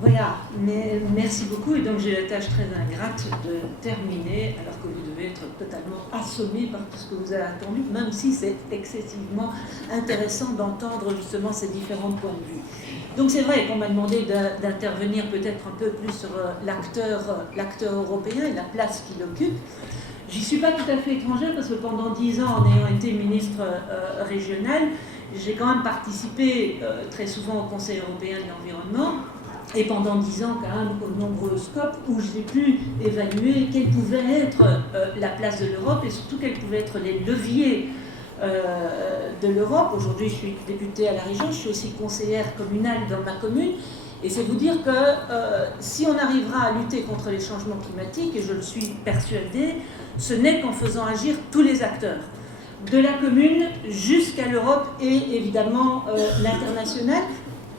Voilà, mais merci beaucoup. Et donc j'ai la tâche très ingrate de terminer, alors que vous devez être totalement assommé par tout ce que vous avez attendu, même si c'est excessivement intéressant d'entendre justement ces différents points de vue. Donc c'est vrai qu'on m'a demandé d'intervenir peut-être un peu plus sur l'acteur européen et la place qu'il occupe. J'y suis pas tout à fait étrangère parce que pendant 10 ans, en ayant été ministre régional, j'ai quand même participé très souvent au Conseil européen de l'environnement. Et pendant 10 ans, quand même, aux nombreux scopes où j'ai pu évaluer quelle pouvait être la place de l'Europe et surtout quels pouvaient être les leviers de l'Europe. Aujourd'hui, je suis députée à la région, je suis aussi conseillère communale dans ma commune. Et c'est vous dire que si on arrivera à lutter contre les changements climatiques, et je le suis persuadée, ce n'est qu'en faisant agir tous les acteurs, de la commune jusqu'à l'Europe et évidemment l'international.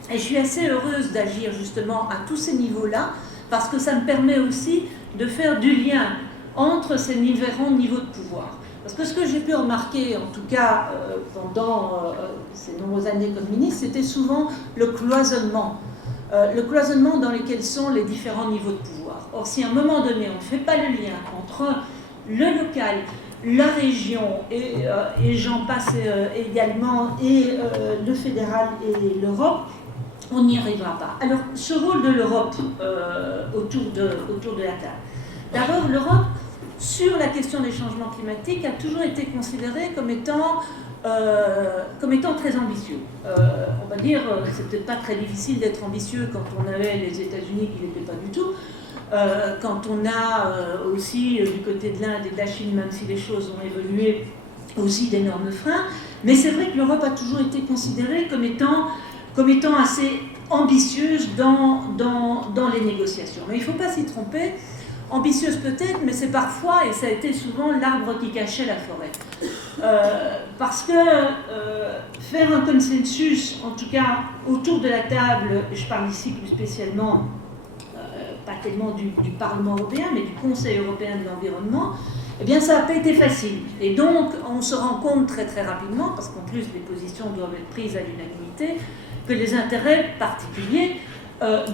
Et je suis assez heureuse d'agir justement à tous ces niveaux-là, parce que ça me permet aussi de faire du lien entre ces différents niveaux de pouvoir. Parce que ce que j'ai pu remarquer, en tout cas pendant ces nombreuses années comme ministre, c'était souvent le cloisonnement dans lequel sont les différents niveaux de pouvoir. Or, si à un moment donné, on ne fait pas le lien entre le local, la région, et j'en passe également, et le fédéral et l'Europe, on n'y arrivera pas. Alors, ce rôle de l'Europe autour de la table. D'abord, l'Europe, sur la question des changements climatiques, a toujours été considérée comme étant très ambitieux. On va dire, c'est peut-être pas très difficile d'être ambitieux quand on avait les États-Unis qui n'étaient pas du tout. Quand on a aussi du côté de l'Inde et de la Chine, même si les choses ont évolué, aussi d'énormes freins. Mais c'est vrai que l'Europe a toujours été considérée comme étant assez ambitieuse dans les négociations. Mais il ne faut pas s'y tromper. Ambitieuse peut-être, mais c'est parfois, et ça a été souvent, l'arbre qui cachait la forêt. Parce que faire un consensus, en tout cas autour de la table, je parle ici plus spécialement, pas tellement du Parlement européen, mais du Conseil européen de l'environnement, eh bien ça n'a pas été facile. Et donc on se rend compte très très rapidement, parce qu'en plus les positions doivent être prises à l'unanimité, que les intérêts particuliers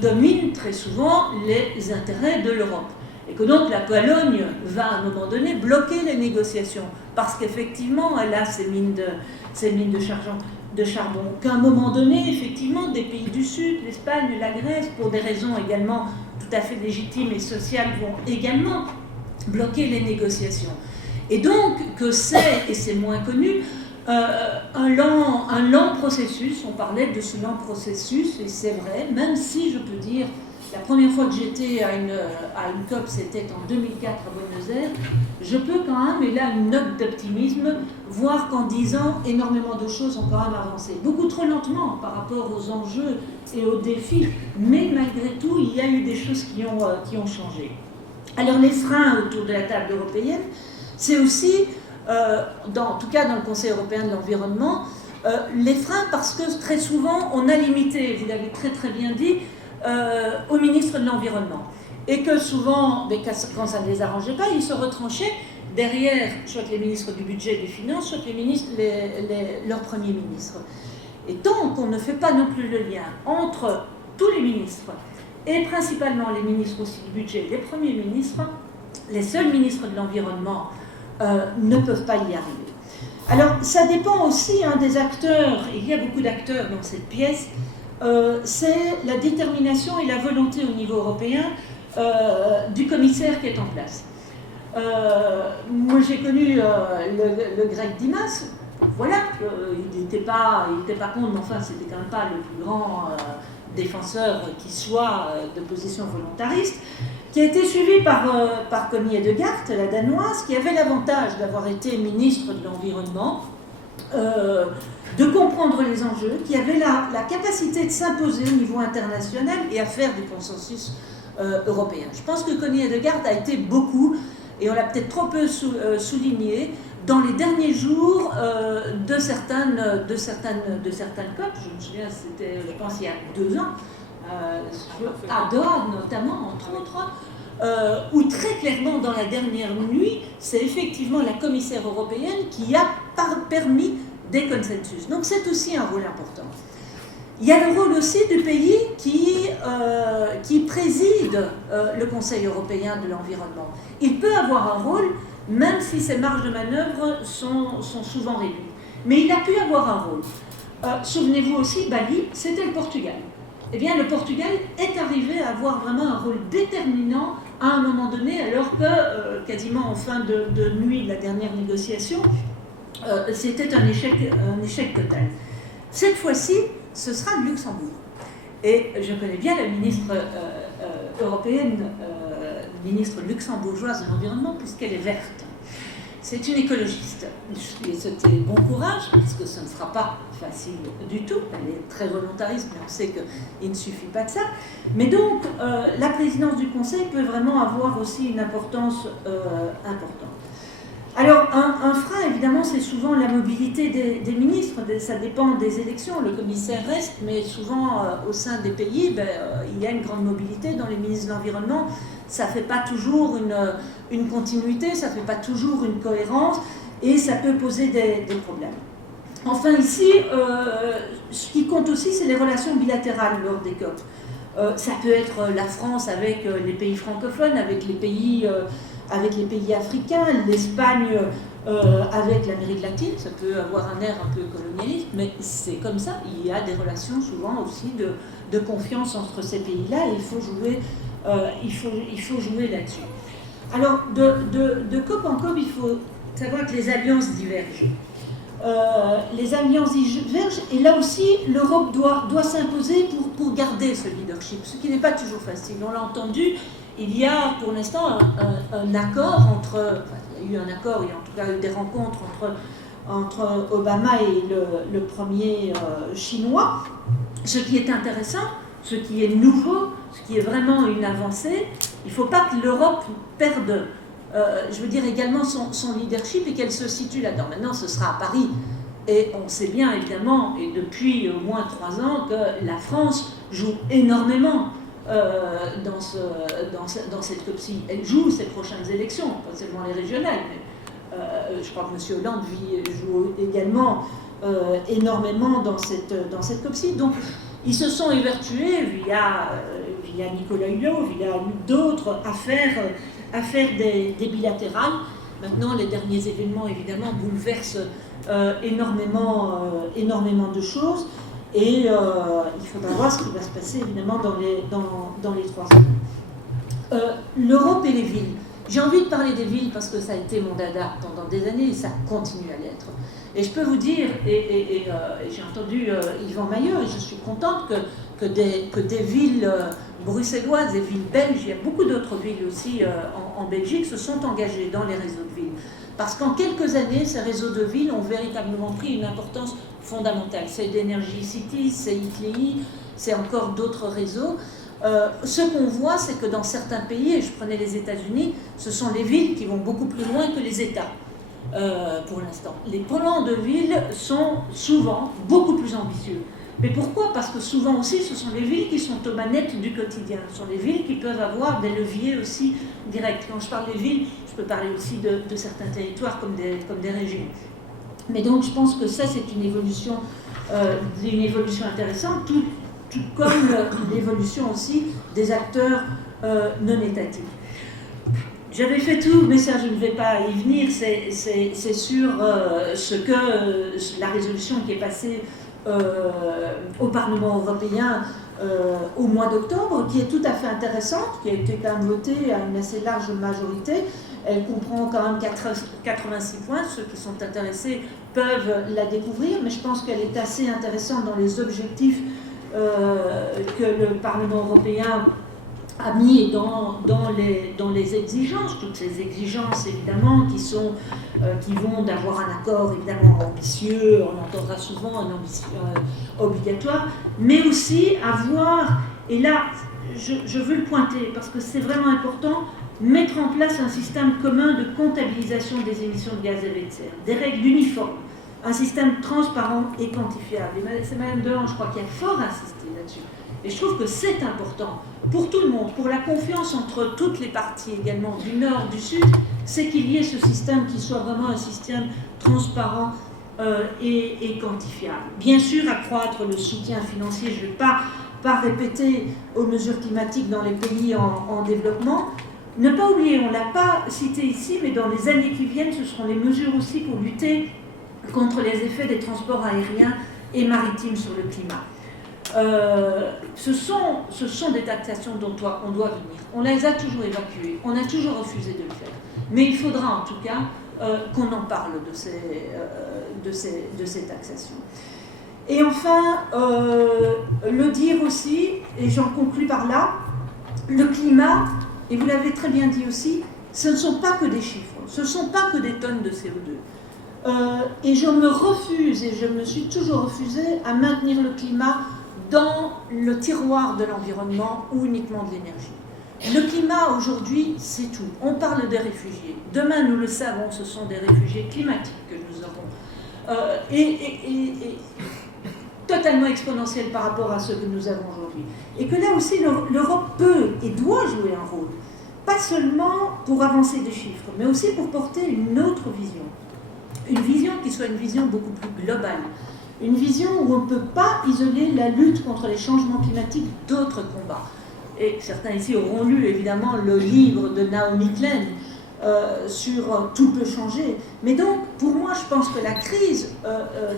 dominent très souvent les intérêts de l'Europe. Et que donc la Pologne va à un moment donné bloquer les négociations, parce qu'effectivement elle a ces mines de charbon. Qu'à un moment donné, effectivement, des pays du Sud, l'Espagne, la Grèce, pour des raisons également tout à fait légitimes et sociales, vont également bloquer les négociations. Et donc que c'est, et c'est moins connu, un lent processus. On parlait de ce lent processus, et c'est vrai, même si je peux dire, la première fois que j'étais à une COP, c'était en 2004 à Buenos Aires, je peux quand même, et là une note d'optimisme, voir qu'en 10 ans, énormément de choses ont quand même avancé. Beaucoup trop lentement par rapport aux enjeux et aux défis, mais malgré tout, il y a eu des choses qui ont changé. Alors les freins autour de la table européenne, c'est aussi, en tout cas dans le Conseil européen de l'environnement, les freins parce que très souvent on a limité, vous l'avez très très bien dit, au ministre de l'Environnement. Et que souvent, quand ça ne les arrangeait pas, ils se retranchaient derrière soit les ministres du budget et des finances, soit leur Premier ministre. Et tant qu'on ne fait pas non plus le lien entre tous les ministres, et principalement les ministres aussi du budget et les premiers ministres, les seuls ministres de l'Environnement ne peuvent pas y arriver. Alors, ça dépend aussi des acteurs, et il y a beaucoup d'acteurs dans cette pièce, c'est la détermination et la volonté au niveau européen du commissaire qui est en place. Moi j'ai connu le grec Dimas, voilà, il n'était pas contre, mais enfin c'était quand même pas le plus grand défenseur qui soit de position volontariste, qui a été suivi par Connie Hedegaard, la danoise, qui avait l'avantage d'avoir été ministre de l'Environnement, de comprendre les enjeux, qui avait la capacité de s'imposer au niveau international et à faire des consensus européens. Je pense que Connie Hedegaard a été beaucoup, et on l'a peut-être trop peu souligné, dans les derniers jours de certaines COP. Je me souviens, c'était, je pense, il y a 2 ans, à Doha notamment, entre autres, où très clairement, dans la dernière nuit, c'est effectivement la commissaire européenne qui a permis des consensus. Donc c'est aussi un rôle important. Il y a le rôle aussi du pays qui préside le Conseil européen de l'environnement. Il peut avoir un rôle, même si ses marges de manœuvre sont souvent réduites. Mais il a pu avoir un rôle. Souvenez-vous aussi, Bali, c'était le Portugal. Eh bien, le Portugal est arrivé à avoir vraiment un rôle déterminant à un moment donné, alors que, quasiment en fin de nuit de la dernière négociation, c'était un échec total. Cette fois-ci, ce sera le Luxembourg. Et je connais bien la ministre européenne, ministre luxembourgeoise de l'Environnement, puisqu'elle est verte. C'est une écologiste. Je lui ai souhaité bon courage, parce que ce ne sera pas facile du tout. Elle est très volontariste, mais on sait qu'il ne suffit pas de ça. Mais donc, la présidence du Conseil peut vraiment avoir aussi une importance importante. Alors, un frein, évidemment, c'est souvent la mobilité des ministres. Ça dépend des élections. Le commissaire reste, mais souvent, au sein des pays, il y a une grande mobilité dans les ministres de l'Environnement. Ça ne fait pas toujours une continuité, ça ne fait pas toujours une cohérence, et ça peut poser des problèmes. Enfin, ici, ce qui compte aussi, c'est les relations bilatérales lors des COP. Ça peut être la France avec les pays francophones, avec les pays africains, l'Espagne avec l'Amérique latine. Ça peut avoir un air un peu colonialiste, mais c'est comme ça. Il y a des relations souvent aussi de confiance entre ces pays-là, et il faut jouer là-dessus. Alors, de COP en COP, il faut savoir que les alliances divergent. Et là aussi, l'Europe doit s'imposer pour garder ce leadership, ce qui n'est pas toujours facile. On l'a entendu, il y a pour l'instant un accord il y a eu un accord, il y a en tout cas eu des rencontres entre Obama et le premier chinois. Ce qui est intéressant, ce qui est nouveau, ce qui est vraiment une avancée, il ne faut pas que l'Europe perde, également son leadership et qu'elle se situe là-dedans. Maintenant, ce sera à Paris. Et on sait bien, évidemment, et depuis au moins 3 ans, que la France joue énormément dans cette COP-ci. Elle joue ses prochaines élections, pas seulement les régionales, mais je crois que M. Hollande joue également énormément dans cette COP-ci. Donc, ils se sont évertués via Nicolas Hulot, via d'autres, à faire des bilatérales. Maintenant, les derniers événements, évidemment, bouleversent énormément de choses. Et il faudra voir ce qui va se passer, évidemment, dans les 3 ans. L'Europe et les villes. J'ai envie de parler des villes parce que ça a été mon dada pendant des années et ça continue à l'être. Et je peux vous dire, et j'ai entendu Yvan Maillot, et je suis contente que des villes bruxelloises, des villes belges, il y a beaucoup d'autres villes aussi en Belgique, se sont engagées dans les réseaux de villes. Parce qu'en quelques années, ces réseaux de villes ont véritablement pris une importance fondamentale. C'est d'Energy City, c'est ITLI, c'est encore d'autres réseaux. Ce qu'on voit, c'est que dans certains pays, et je prenais les États-Unis, ce sont les villes qui vont beaucoup plus loin que les États, pour l'instant. Les plans de ville sont souvent beaucoup plus ambitieux. Mais pourquoi ? Parce que souvent aussi, ce sont les villes qui sont aux manettes du quotidien. Ce sont les villes qui peuvent avoir des leviers aussi directs. Quand je parle des villes, je peux parler aussi de certains territoires comme des régions. Mais donc, je pense que ça, c'est une évolution intéressante, tout comme l'évolution aussi des acteurs non étatiques. J'avais fait tout, mais ça, je ne vais pas y venir. C'est sur la résolution qui est passée au Parlement européen au mois d'octobre, qui est tout à fait intéressante, qui a été quand même votée à une assez large majorité. Elle comprend quand même 86 points. Ceux qui sont intéressés peuvent la découvrir, mais je pense qu'elle est assez intéressante dans les objectifs que le Parlement européen a mis dans les exigences, toutes ces exigences évidemment qui vont d'avoir un accord évidemment ambitieux, on entendra souvent un ambitieux obligatoire, mais aussi avoir, et là je veux le pointer parce que c'est vraiment important, mettre en place un système commun de comptabilisation des émissions de gaz à effet de serre, des règles uniformes, un système transparent et quantifiable. Et c'est Mme Dehaene, je crois, qui a fort insisté là-dessus. Et je trouve que c'est important pour tout le monde, pour la confiance entre toutes les parties également, du Nord, du Sud, c'est qu'il y ait ce système qui soit vraiment un système transparent et quantifiable. Bien sûr, accroître le soutien financier, je ne vais pas répéter aux mesures climatiques dans les pays en développement. Ne pas oublier, on ne l'a pas cité ici, mais dans les années qui viennent, ce seront les mesures aussi pour lutter contre les effets des transports aériens et maritimes sur le climat. Ce sont des taxations dont on doit venir. On les a toujours évacuées, on a toujours refusé de le faire. Mais il faudra en tout cas qu'on en parle de ces taxations. Et enfin, le dire aussi, et j'en conclus par là, le climat, et vous l'avez très bien dit aussi, ce ne sont pas que des chiffres, ce ne sont pas que des tonnes de CO2. Et je me refuse, et je me suis toujours refusée à maintenir le climat dans le tiroir de l'environnement ou uniquement de l'énergie. Le climat aujourd'hui, c'est tout. On parle des réfugiés. Demain, nous le savons, ce sont des réfugiés climatiques que nous aurons. Et totalement exponentielle par rapport à ce que nous avons aujourd'hui. Et que là aussi, l'Europe peut et doit jouer un rôle. Pas seulement pour avancer des chiffres, mais aussi pour porter une autre vision. Une vision qui soit une vision beaucoup plus globale. Une vision où on ne peut pas isoler la lutte contre les changements climatiques d'autres combats. Et certains ici auront lu évidemment le livre de Naomi Klein sur Tout peut changer. Mais donc, pour moi, je pense que la crise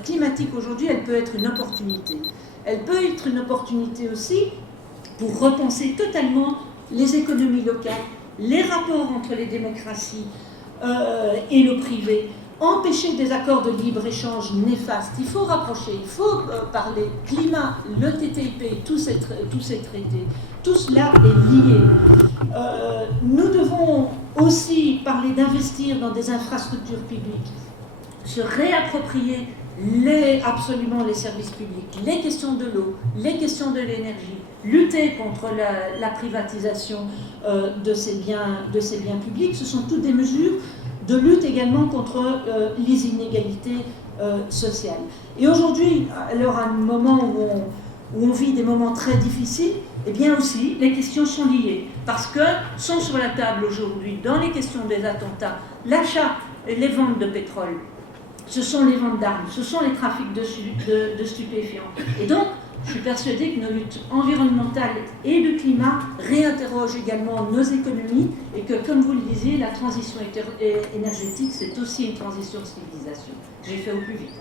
climatique aujourd'hui, elle peut être une opportunité. Elle peut être une opportunité aussi pour repenser totalement les économies locales, les rapports entre les démocraties et le privé, empêcher des accords de libre-échange néfastes. Il faut rapprocher, il faut parler climat, le TTIP, tous ces traités. Tout cela est lié. Nous devons aussi parler d'investir dans des infrastructures publiques, se réapproprier absolument les services publics, les questions de l'eau, les questions de l'énergie, lutter contre la privatisation de ces biens publics. Ce sont toutes des mesures de lutte également contre les inégalités sociales. Et aujourd'hui, alors à un moment où on vit des moments très difficiles, eh bien aussi, les questions sont liées, parce que sont sur la table aujourd'hui, dans les questions des attentats, l'achat et les ventes de pétrole, ce sont les ventes d'armes, ce sont les trafics de stupéfiants. Et donc, je suis persuadée que nos luttes environnementales et de climat réinterrogent également nos économies et que, comme vous le disiez, la transition énergétique, c'est aussi une transition de civilisation. J'ai fait au plus vite.